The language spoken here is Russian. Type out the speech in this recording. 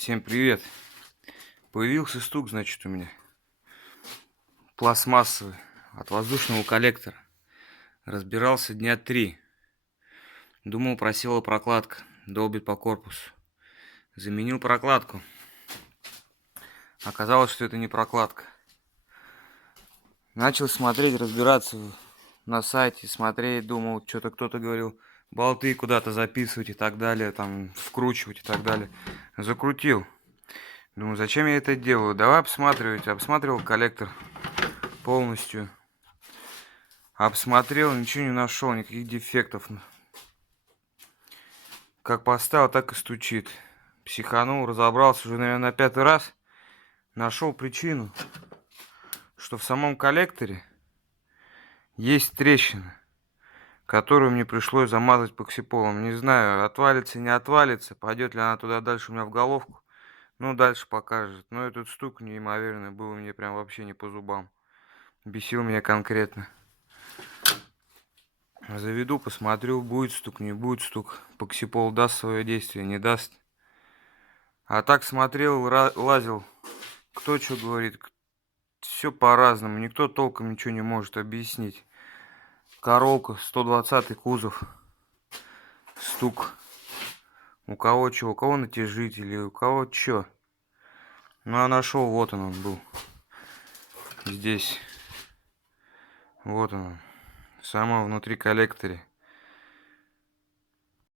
Всем привет. Появился стук, значит, у меня. Пластмассовый. От воздушного коллектора. Разбирался дня 3. Думал, просела прокладка. Долбит по корпусу. Заменил прокладку. Оказалось, что это не прокладка. Начал смотреть, разбираться на сайте. Смотреть, думал, что-то кто-то говорил. Болты куда-то записывать и так далее. Там вкручивать и так далее. Закрутил. Думаю, зачем я это делаю? Давай обсматривать. Обсматривал коллектор полностью. Обсмотрел, ничего не нашел, никаких дефектов. Как поставил, так и стучит. Психанул, разобрался уже, наверное, на 5-й раз. Нашел причину, что в самом коллекторе есть трещина, которую мне пришлось замазать поксиполом. Не знаю, отвалится, не отвалится, пойдет ли она туда дальше у меня в головку. Ну, дальше покажет. Но этот стук неимоверный был мне прям вообще не по зубам. Бесил меня конкретно. Заведу, посмотрю, будет стук, не будет стук. Поксипол даст свое действие, не даст. А так смотрел, лазил. Кто что говорит. Все по-разному. Никто толком ничего не может объяснить. Коробка, 120-й кузов. Стук. У кого что, у кого натяжители, у кого что. Ну, а нашел, вот он был. Здесь. Вот он. В самом внутри коллекторе.